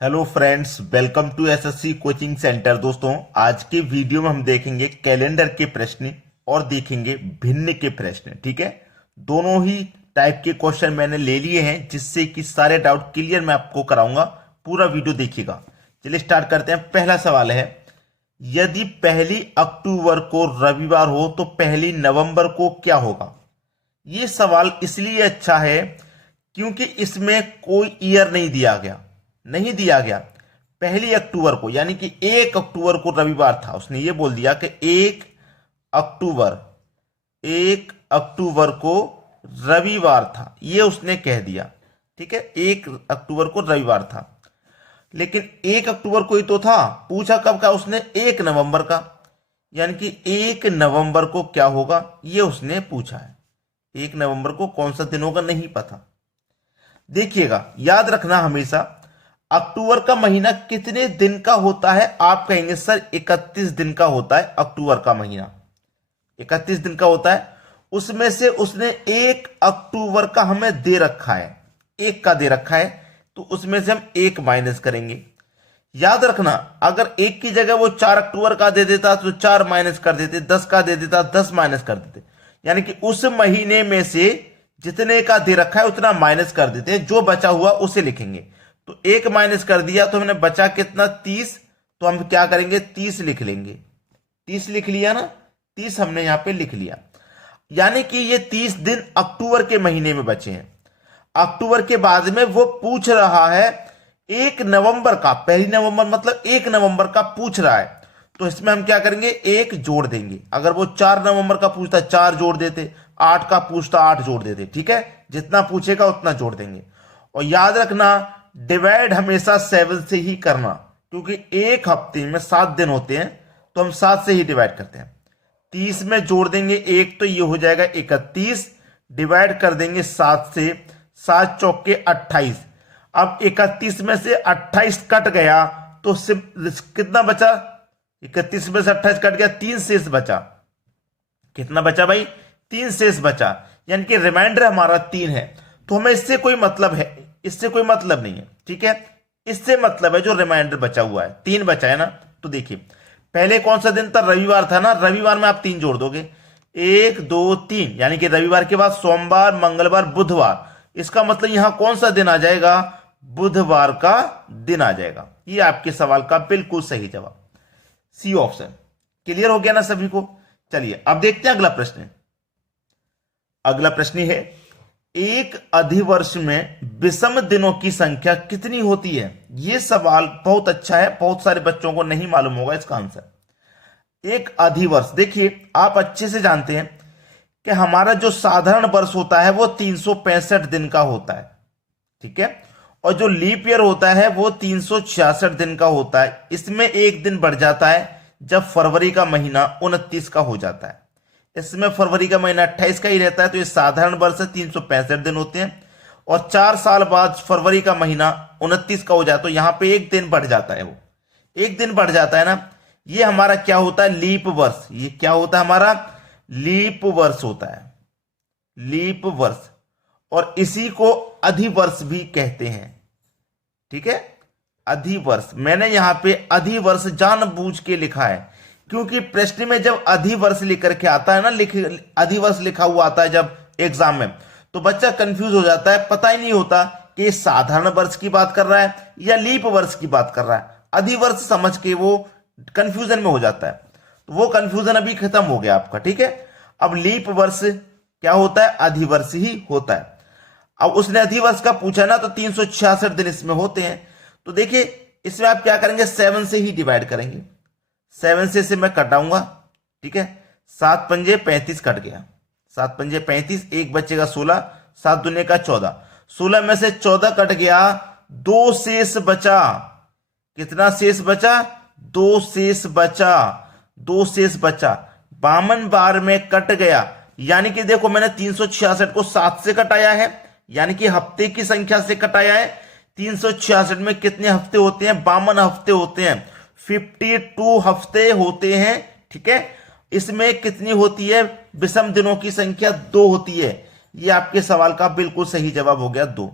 Hello friends, welcome to SSC coaching centre. दोस्तों, आज के वीडियो में हम देखेंगे कैलेंडर के प्रश्न और देखेंगे भिन्न के प्रश्न। ठीक है, दोनों ही टाइप के क्वेश्चन मैंने ले लिए हैं जिससे कि सारे डाउट क्लियर मैं आपको कराऊंगा। पूरा वीडियो देखिएगा। चलिए स्टार्ट करते हैं। पहला सवाल है, यदि 1 अक्टूबर को रविवार हो तो 1 नवंबर को क्या होगा? ये सवाल इसलिए अच्छा है क्योंकि इसमें कोई ईयर नहीं दिया गया। 1 अक्टूबर को यानी कि 1 अक्टूबर को रविवार था, उसने ये बोल दिया कि 1 अक्टूबर को रविवार था, ये उसने कह दिया। ठीक है, 1 अक्टूबर को रविवार था, लेकिन 1 अक्टूबर को ही तो था। पूछा कब का उसने? 1 नवंबर का, यानी कि 1 नवंबर को क्या होगा ये उसने पूछा है। 1 नवंबर को कौन सा दिन होगा नहीं पता। देखिएगा, याद रखना हमेशा, अक्टूबर का महीना कितने दिन का होता है? आप कहेंगे सर 31 दिन का होता है। अक्टूबर का महीना 31 दिन का होता है। उसमें से उसने 1 अक्टूबर का हमें दे रखा है, 1 का दे रखा है, तो उसमें से हम 1 माइनस करेंगे। याद रखना, अगर 1 की जगह वो 4 अक्टूबर का दे देता तो 4 माइनस कर देते, 10 का दे देता 10 माइनस कर देते, यानी कि उस महीने में से जितने का दे रखा है उतना माइनस कर देते हैं, जो बचा हुआ उसे लिखेंगे। तो 1 माइनस कर दिया तो हमने बचा कितना? 30। तो हम क्या करेंगे? 30 लिख लेंगे। 30 लिख लिया ना, 30 हमने यहां पे लिख लिया। यानी कि ये 30 दिन अक्टूबर के महीने में बचे हैं। अक्टूबर के बाद में वो पूछ रहा है 1 नवंबर का, 1 नवंबर मतलब 1 नवंबर का पूछ रहा है, तो इसमें हम क्या करेंगे? 1 जोड़ देंगे। अगर वो 4 नवंबर का पूछता 4 जोड़ देते, 8 का पूछता 8 जोड़ देते। ठीक है, जितना पूछेगा उतना जोड़ देंगे। और याद रखना, डिवाइड हमेशा 7 से ही करना, क्योंकि एक हफ्ते में 7 दिन होते हैं, तो हम 7 से ही डिवाइड करते हैं। 30 में जोड़ देंगे 1 तो ये हो जाएगा 31, डिवाइड कर देंगे 7 से, 7 चौके 28। अब 31 में से 28 कट गया तो कितना बचा? 31 में से 28 कट गया, 3 शेष बचा। कितना बचा भाई? 3 शेष बचा, यानी कि रिमाइंडर हमारा 3 है। तो हमें इससे कोई मतलब है? इससे कोई मतलब नहीं है। ठीक है, इससे मतलब है जो रिमाइंडर बचा हुआ है, 3 बचा है ना। तो देखिए, पहले कौन सा दिन था? रविवार था ना। रविवार में आप 3 जोड़ दोगे, 1 2 3, यानी कि रविवार के बाद सोमवार, मंगलवार, बुधवार। इसका मतलब यहां कौन सा दिन आ जाएगा? बुधवार का दिन आ जाएगा। ये आपके सवाल का बिल्कुल सही जवाब, सी ऑप्शन। क्लियर हो गया ना सभी को? चलिए अब देखते हैं अगला प्रश्न। अगला प्रश्न है, एक अधिवर्ष में विषम दिनों की संख्या कितनी होती है? यह सवाल बहुत अच्छा है, बहुत सारे बच्चों को नहीं मालूम होगा इसका आंसर। एक अधिवर्ष, देखिए आप अच्छे से जानते हैं कि हमारा जो साधारण वर्ष होता है वो 365 दिन का होता है। ठीक है, और जो लीप ईयर होता है वो 366 दिन का होता है। इसमें एक दिन बढ़ जाता है जब फरवरी का महीना 29 का हो जाता है। इसमें फरवरी का महीना 28 का ही रहता है, तो ये साधारण वर्ष 365 दिन होते हैं। और 4 साल बाद फरवरी का महीना 29 का हो जाए तो यहां पे एक दिन बढ़ जाता है, वो एक दिन बढ़ जाता है ना। ये हमारा क्या होता है? लीप वर्ष। ये क्या होता है? हमारा लीप वर्ष होता है, लीप वर्ष। और इसी को अधिवर्ष भी कहते हैं। ठीक है, अधिवर्ष। मैंने यहां पे अधिवर्ष जानबूझ के लिखा है, क्योंकि प्रश्न में जब अधिवर्ष लेकर के आता है ना, अधिवर्ष लिखा हुआ आता है जब एग्जाम में, तो बच्चा कंफ्यूज हो जाता है, पता ही नहीं होता कि ये साधारण वर्ष की बात कर रहा है या लीप वर्ष की बात कर रहा है। अधिवर्ष समझ के वो कंफ्यूजन में हो जाता है, तो वो कंफ्यूजन अभी खत्म हो गया आपका। ठीक है, अब लीप वर्ष क्या होता है? अधिवर्ष ही होता है। अब उसने अधिवर्ष का पूछा ना, तो 366 दिन इसमें होते हैं। तो देखिए, इसमें आप क्या करेंगे? 7 से ही डिवाइड करेंगे। 7 से मैं कटाऊंगा। ठीक है, 7 पंजे 35 कट गया, 7 पंजे 35, एक बचेगा 16, 7 दूने का 14, 16 में से 14 कट गया, 2 शेष बचा। कितना शेष बचा? 2 शेष बचा, 2 शेष बचा। 52 बार में कट गया, यानी कि देखो मैंने 366 को 7 से कटाया है, यानी कि हफ्ते की संख्या से कटाया है। 366 में कितने हफ्ते होते हैं? 52 हफ्ते होते हैं, 52 हफ्ते होते हैं। ठीक है, इसमें कितनी होती है? विषम दिनों की संख्या 2 होती है। ये आपके सवाल का बिल्कुल सही जवाब हो गया, 2।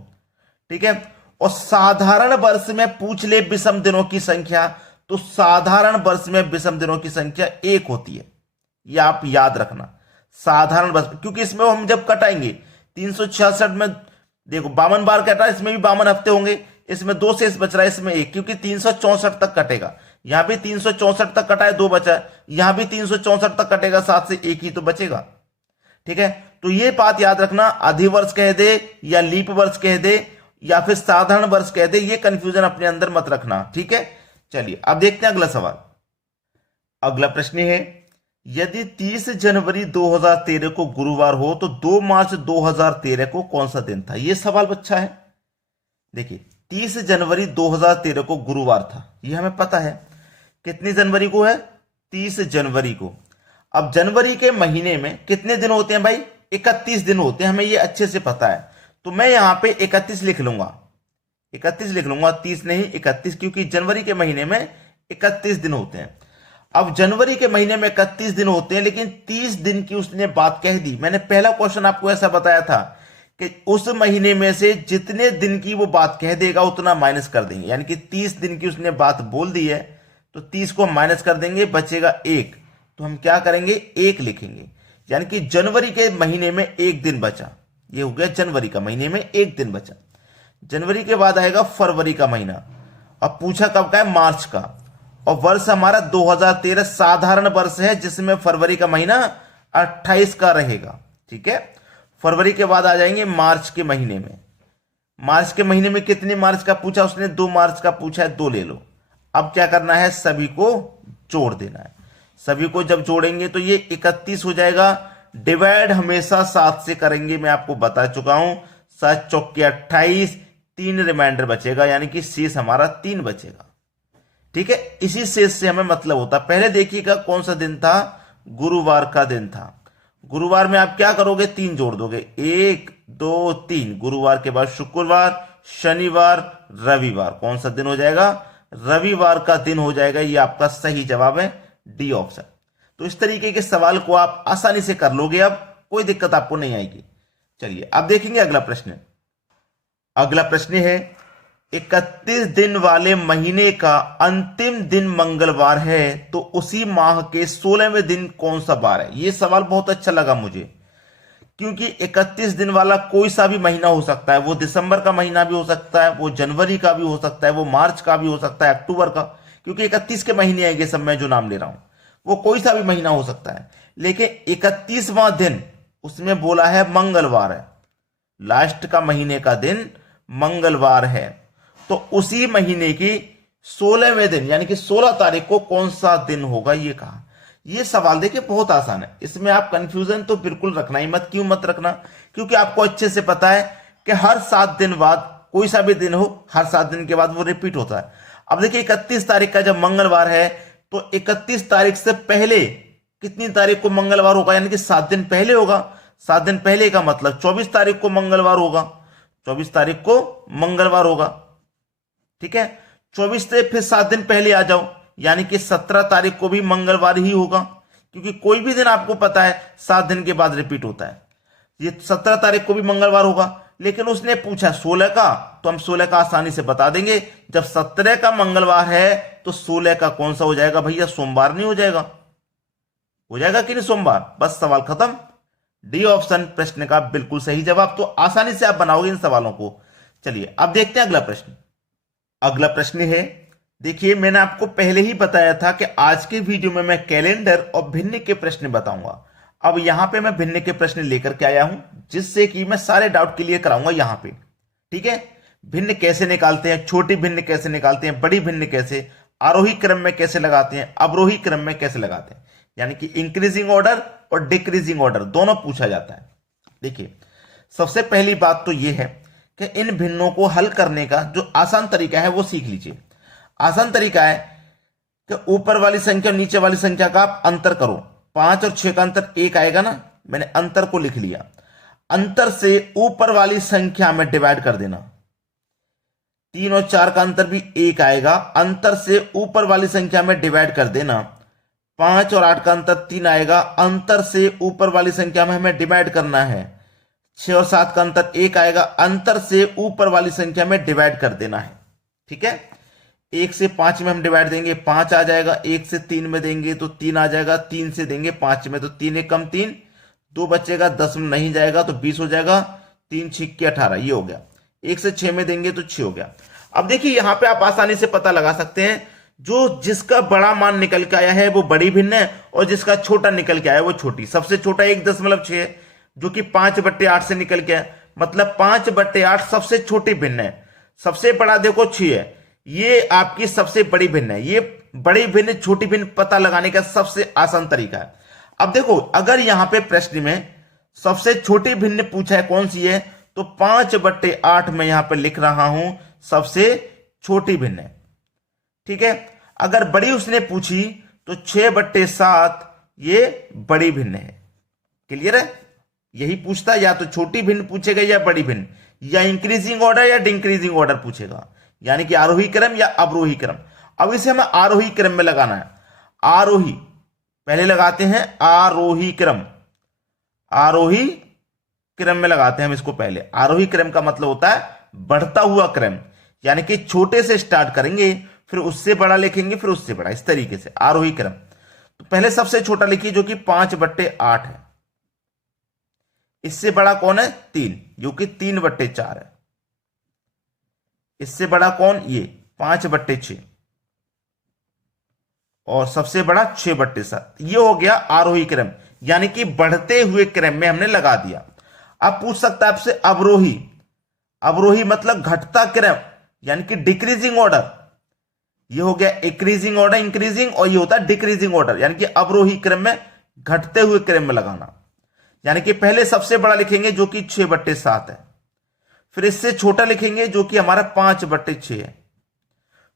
ठीक है, और साधारण वर्ष में पूछ ले विषम दिनों की संख्या, तो साधारण वर्ष में विषम दिनों की संख्या 1 होती है। ये आप याद रखना, साधारण वर्ष, क्योंकि इसमें हम जब कटाएंगे 366 में देखो 52 बार कटा, इसमें भी 52 हफ्ते होंगे, इसमें 2 शेष बच रहा है, इसमें 1, क्योंकि 364 तक कटेगा। यहां भी 364 तक कटा है, 2 बचा है, यहां भी 364 तक कटेगा, 7 से 1 ही तो बचेगा। ठीक है, तो ये बात याद रखना, अधिवर्ष कह दे या लीप वर्ष कह दे या फिर साधारण वर्ष कह दे, ये कंफ्यूजन अपने अंदर मत रखना। ठीक है, चलिए अब देखते हैं अगला सवाल। अगला प्रश्न है, यदि 30 जनवरी 2013 को गुरुवार हो तो 2 मार्च 2013 को कौन सा दिन था? यह सवाल बच्चा है। देखिए 30 जनवरी 2013 को गुरुवार था, यह हमें पता है। कितनी जनवरी को है? 30 जनवरी को। अब जनवरी के महीने में कितने दिन होते हैं भाई? 31 दिन होते हैं, हमें यह अच्छे से पता है। तो मैं यहां पे 31 लिख लूंगा, 31 लिख लूंगा, 30 नहीं 31, क्योंकि जनवरी के महीने में 31 दिन होते हैं। अब जनवरी के महीने में 31 दिन होते हैं, लेकिन 30 दिन की उसने बात कह दी। मैंने पहला क्वेश्चन आपको ऐसा बताया था कि उस महीने में से जितने दिन की वो बात कह देगा उतना माइनस कर देंगे, यानी कि 30 दिन की उसने बात बोल दी है तो 30 को माइनस कर देंगे, बचेगा 1। तो हम क्या करेंगे? 1 लिखेंगे, यानी कि जनवरी के महीने में 1 दिन बचा। ये हो गया जनवरी का महीने में 1 दिन बचा। जनवरी के बाद आएगा फरवरी का महीना। अब पूछा कब का है? मार्च का। और वर्ष हमारा 2013 साधारण वर्ष है, जिसमें फरवरी का महीना 28 का रहेगा। ठीक है, फरवरी के बाद आ जाएंगे मार्च के महीने में। मार्च के महीने में कितने मार्च का पूछा उसने? 2 मार्च का पूछा है, 2 ले लो। अब क्या करना है? सभी को जोड़ देना है। सभी को जब जोड़ेंगे तो ये 31 हो जाएगा। डिवाइड हमेशा 7 से करेंगे, मैं आपको बता चुका हूं। 7 चौके 28, 3 रिमाइंडर बचेगा, यानी कि शेष हमारा 3 बचेगा। ठीक है, इसी शेष से हमें मतलब होता। पहले देखिएगा कौन सा दिन था? गुरुवार का दिन था। गुरुवार में आप क्या करोगे? 3 जोड़ दोगे, 1 2 3। गुरुवार के बाद शुक्रवार, शनिवार, रविवार। कौन सा दिन हो जाएगा? रविवार का दिन हो जाएगा। ये आपका सही जवाब है, डी ऑप्शन। तो इस तरीके के सवाल को आप आसानी से कर लोगे, अब कोई दिक्कत आपको नहीं आएगी। चलिए अब देखेंगे अगला प्रश्न। अगला प्रश्न है, 31 दिन वाले महीने का अंतिम दिन मंगलवार है तो उसी माह के 16वें दिन कौन सा बार है? यह सवाल बहुत अच्छा लगा मुझे, क्योंकि 31 दिन वाला कोई सा भी महीना हो सकता है। वो दिसंबर का महीना भी हो सकता है, वो जनवरी का भी हो सकता है, वो मार्च का भी हो सकता है, अक्टूबर का, क्योंकि 31 के महीने आएंगे सब, मैं जो नाम ले रहा हूं वो कोई सा भी महीना हो सकता है। लेकिन 31वां दिन उसमें बोला है मंगलवार है, लास्ट का महीने का दिन मंगलवार है। तो उसी महीने की 16वें दिन यानी कि 16 तारीख को कौन सा दिन होगा, ये कहा। ये सवाल देखिए बहुत आसान है, इसमें आप कंफ्यूजन तो बिल्कुल रखना ही मत। क्यों मत रखना? क्योंकि आपको अच्छे से पता है कि हर 7 दिन बाद कोई सा भी दिन हो, हर 7 दिन के बाद वो रिपीट होता है। अब देखिए 31 तारीख का जब मंगलवार है तो 31 तारीख से पहले कितनी तारीख को मंगलवार होगा? यानी कि 7 दिन पहले होगा। 7 दिन पहले का मतलब 24 तारीख को मंगलवार होगा। 24 तारीख को मंगलवार होगा। ठीक है, 24 से फिर 7 दिन पहले आ जाओ, यानी कि 17 तारीख को भी मंगलवार ही होगा, क्योंकि कोई भी दिन आपको पता है 7 दिन के बाद रिपीट होता है। ये 17 तारीख को भी मंगलवार होगा। लेकिन उसने पूछा 16 का, तो हम 16 का आसानी से बता देंगे। जब 17 का मंगलवार है तो 16 का कौन सा हो जाएगा भैया? सोमवार नहीं हो जाएगा? हो जाएगा कि नहीं सोमवार? बस सवाल खत्म। डी ऑप्शन प्रश्न का बिल्कुल सही जवाब। तो आसानी से आप बनाओगे इन सवालों को। चलिए अब देखते हैं अगला प्रश्न। अगला प्रश्न है, देखिए मैंने आपको पहले ही बताया था कि आज के वीडियो में मैं कैलेंडर और भिन्न के प्रश्न बताऊंगा। अब यहां पे मैं भिन्न के प्रश्न लेकर के आया हूं, जिससे कि मैं सारे डाउट क्लियर कराऊंगा यहां पे। ठीक है, भिन्न कैसे निकालते हैं, छोटी भिन्न कैसे निकालते हैं, बड़ी भिन्न कैसे, आरोही क्रम में कैसे लगाते हैं, अवरोही क्रम में कैसे लगाते हैं, यानी कि इंक्रीजिंग ऑर्डर और डिक्रीजिंग ऑर्डर दोनों पूछा जाता है। देखिए सबसे पहली बात तो यह है कि इन भिन्नों को हल करने का जो आसान तरीका है वो सीख लीजिए। आसान तरीका है कि ऊपर वाली संख्या और नीचे वाली संख्या का आप अंतर करो। 5 और 6 का अंतर 1 आएगा ना, मैंने अंतर को लिख लिया। अंतर से ऊपर वाली संख्या में डिवाइड कर देना। 3 और 4 का अंतर भी 1 आएगा, अंतर से ऊपर वाली संख्या में डिवाइड कर देना। 5 और 8 का अंतर 3 आएगा, अंतर से ऊपर वाली संख्या में हमें डिवाइड करना है। 6 और 7 का अंतर 1 आएगा, अंतर से ऊपर वाली संख्या में डिवाइड कर देना है। ठीक है, 1 से 5 में हम डिवाइड देंगे 5 आ जाएगा, 1 से 3 में देंगे तो 3 आ जाएगा, 3 से देंगे 5 में तो 3 1 कम 3, 2 बचेगा, 10 में नहीं जाएगा तो 20 हो जाएगा, 3 6 18, ये हो गया। 1 से 6 में देंगे तो 6 हो गया। अब देखिए यहां पे आप आसानी से पता लगा सकते हैं, जो जिसका बड़ा मान निकल के आया है वो बड़ी भिन्न है, और जिसका छोटा निकल के आया है वो छोटी। सबसे छोटा 1.6 है जो कि 5/8 से निकल के आया, मतलब 5/8 सबसे छोटी भिन्न है। सबसे बड़ा देखो 6 है, ये आपकी सबसे बड़ी भिन्न है। ये बड़ी भिन्न छोटी भिन्न पता लगाने का सबसे आसान तरीका है। अब देखो अगर यहां पे प्रश्न में सबसे छोटी भिन्न पूछा है कौन सी है, तो 5/8 में यहां पे लिख रहा हूं सबसे छोटी भिन्न है। ठीक है, अगर बड़ी उसने पूछी तो 6/7 ये बड़ी भिन्न है। क्लियर है, यही पूछता है, या तो छोटी भिन्न पूछेगा या बड़ी भिन्न, या इंक्रीजिंग ऑर्डर या डिक्रीजिंग ऑर्डर पूछेगा, यानी कि आरोही क्रम या अवरोही क्रम। अब इसे हमें आरोही क्रम में लगाना है। आरोही पहले लगाते हैं, आरोही क्रम, आरोही क्रम में लगाते हैं हम इसको पहले। आरोही क्रम का मतलब होता है बढ़ता हुआ क्रम, यानी कि छोटे से स्टार्ट करेंगे, फिर उससे बड़ा लिखेंगे, फिर उससे बड़ा, इस तरीके से आरोही क्रम। तो पहले सबसे छोटा लिखिए जो कि 5/8 है। इससे बड़ा कौन है 3, जो कि 3/4 है। इससे बड़ा कौन, ये 5/6, और सबसे बड़ा 6/7। ये हो गया आरोही क्रम, यानी कि बढ़ते हुए क्रम में हमने लगा दिया। अब पूछ सकता है आपसे अवरोही। अवरोही मतलब घटता क्रम, यानी कि डिक्रीजिंग ऑर्डर। ये हो गया इंक्रीजिंग ऑर्डर, इंक्रीजिंग, और ये होता है डिक्रीजिंग ऑर्डर, यानी कि अवरोही क्रम में घटते हुए क्रम में लगाना। यानी कि पहले सबसे बड़ा लिखेंगे जो कि 6/7 है, फिर इससे छोटा लिखेंगे जो कि हमारा 5/6 है,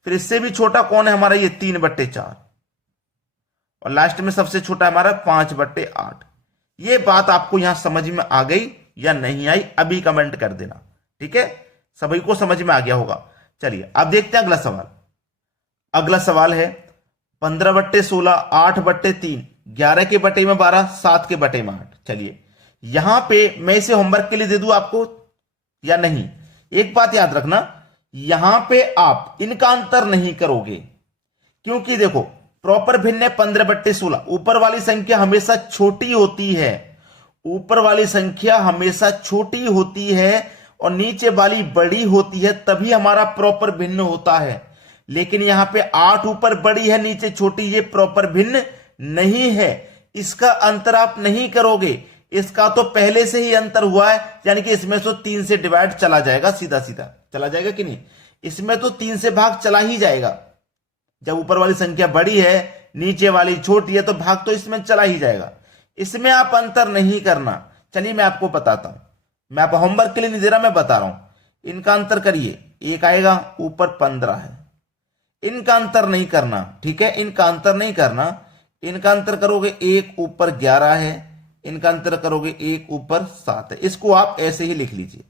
फिर इससे भी छोटा कौन है हमारा, ये 3/4, और लास्ट में सबसे छोटा हमारा 5/8। ये बात आपको यहां समझ में आ गई या नहीं आई, अभी कमेंट कर देना। ठीक है, सभी को समझ में आ गया होगा। चलिए अब देखते हैं अगला सवाल। अगला सवाल है 15/16, 8/3, 11 के बटे में 12, 7 के बटे में 8। चलिए यहां पे मैं इसे होमवर्क के लिए दे दूं आपको या नहीं। एक बात याद रखना, यहां पे आप इनका अंतर नहीं करोगे, क्योंकि देखो प्रॉपर भिन्न है 15/16। ऊपर वाली संख्या हमेशा छोटी होती है, ऊपर वाली संख्या हमेशा छोटी होती है और नीचे वाली बड़ी होती है, तभी हमारा प्रॉपर भिन्न होता है। लेकिन यहां पे 8 ऊपर बड़ी है नीचे छोटी, ये प्रॉपर भिन्न नहीं है। इसका अंतर आप नहीं करोगे, इसका तो पहले से ही अंतर हुआ है, यानी कि इसमें तो 3 से डिवाइड चला जाएगा, सीधा सीधा चला जाएगा कि नहीं। इसमें तो 3 से भाग चला ही जाएगा। जब ऊपर वाली संख्या बड़ी है नीचे वाली छोटी है तो भाग तो इसमें चला ही जाएगा। इसमें आप अंतर नहीं करना। चलिए मैं आपको बताता हूं, मैं आप होमवर्क के लिए नहीं दे रहा, मैं बता रहा हूं। इनका अंतर करिए, 1 आएगा, ऊपर 15 है, इनका अंतर नहीं करना। ठीक है, इनका अंतर नहीं करना। इनका अंतर करोगे 1 ऊपर 11 है, इनका अंतर करोगे 1 ऊपर 7 है। इसको आप ऐसे ही लिख लीजिए।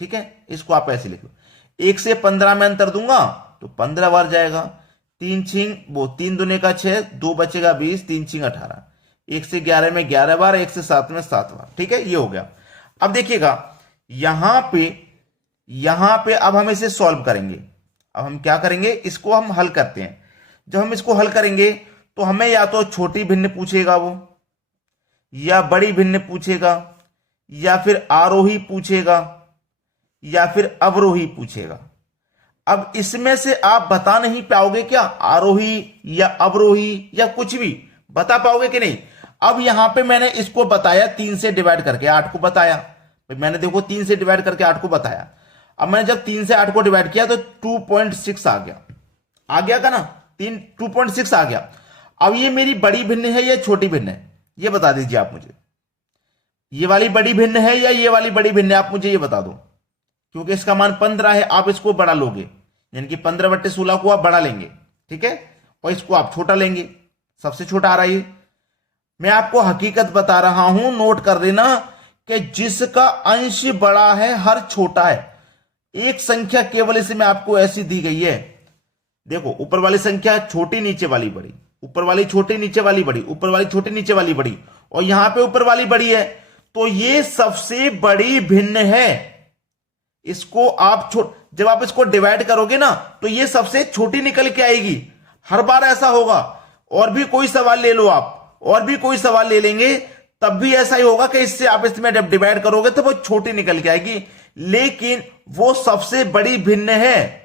ठीक है, इसको आप ऐसे लिख लो। 1 से 15 में अंतर दूंगा तो 15 बार जाएगा, 3 छिंग वो 3 दूने का 6, 2 बचेगा 20, 3 छिंग 18। 1 से 11 में 11 बार, 1 से 7 में 7 बार। ठीक है, ये हो गया। अब देखिएगा यहां पे अब हम इसे सॉल्व करेंगे। अब हम क्या करेंगे, इसको हम हल करते हैं। जब हम इसको हल करेंगे तो हमें या तो छोटी भिन्न पूछेगा वो, या बड़ी भिन्न पूछेगा, या फिर आरोही पूछेगा, या फिर अवरोही पूछेगा। अब इसमें से आप बता नहीं पाओगे क्या, आरोही या अवरोही या कुछ भी बता पाओगे कि नहीं। अब यहां पे मैंने इसको बताया 3 से डिवाइड करके 8 को बताया। मैंने देखो 3 से डिवाइड करके 8 को बताया। अब मैंने जब 3 से 8 को डिवाइड किया तो 2.6 आ गया का ना, 2.6 आ गया। अब ये मेरी बड़ी भिन्न है या छोटी भिन्न है, ये बता दीजिए आप मुझे। ये वाली बड़ी भिन्न है या ये वाली बड़ी भिन्न है, आप मुझे ये बता दो। क्योंकि इसका मान 15 है, आप इसको बड़ा लोगे, यानी कि 15/16 को आप बड़ा लेंगे। ठीक है, और इसको आप छोटा लेंगे, सबसे छोटा आ रहा है। मैं आपको हकीकत बता रहा हूं, नोट कर लेना कि जिसका अंश बड़ा है हर छोटा है। एक संख्या केवल इसमें आपको ऐसी दी गई है, देखो ऊपर वाली संख्या छोटी नीचे वाली बड़ी, ऊपर वाली छोटी नीचे वाली बड़ी, ऊपर वाली छोटी नीचे वाली बड़ी, और यहां पे ऊपर वाली बड़ी है तो ये सबसे बड़ी भिन्न है। इसको आप जब आप इसको डिवाइड करोगे ना तो ये सबसे छोटी निकल के आएगी। हर बार ऐसा होगा। और भी कोई सवाल ले लो आप, और भी कोई सवाल ले लेंगे, तब भी ऐसा ही होगा कि इससे आप इसमें जब डिवाइड करोगे तो वो छोटी निकल के आएगी, लेकिन वो सबसे बड़ी भिन्न है।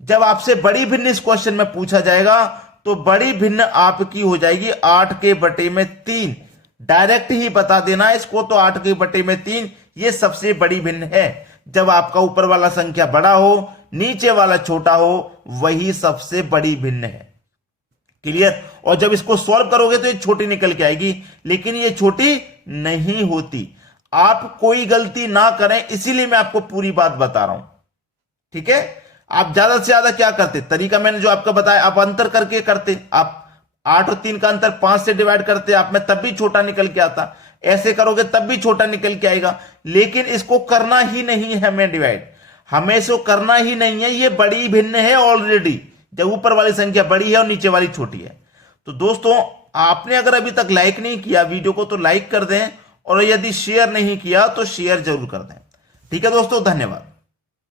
जब आपसे बड़ी भिन्न इस क्वेश्चन में पूछा जाएगा तो बड़ी भिन्न आपकी हो जाएगी 8/3। डायरेक्ट ही बता देना इसको, तो 8/3 ये सबसे बड़ी भिन्न है। जब आपका ऊपर वाला संख्या बड़ा हो, नीचे वाला छोटा हो, वही सबसे बड़ी भिन्न है। क्लियर? और जब इसको सॉल्व करोगे तो ये छोटी निकल के आएगी, लेकिन ये छोटी नहीं होती। आप कोई गलती ना करें, इसीलिए मैं आपको पूरी बात बता रहा हूं। ठीक है? आप ज्यादा से ज्यादा क्या करते, तरीका मैंने जो आपको बताया, आप अंतर करके करते। आप 8 और 3 का अंतर 5 से डिवाइड करते, आप में तब भी छोटा निकल के आता। ऐसे करोगे तब भी छोटा निकल के आएगा, लेकिन इसको करना ही नहीं है हमें डिवाइड, हमें इसको करना ही नहीं है। ये बड़ी भिन्न है ऑलरेडी, जब ऊपर वाली संख्या बड़ी है और नीचे वाली छोटी है। तो दोस्तों, आपने अगर अभी तक लाइक नहीं किया वीडियो को तो लाइक कर दें, और यदि शेयर नहीं किया तो शेयर जरूर कर दें। ठीक है दोस्तों, धन्यवाद।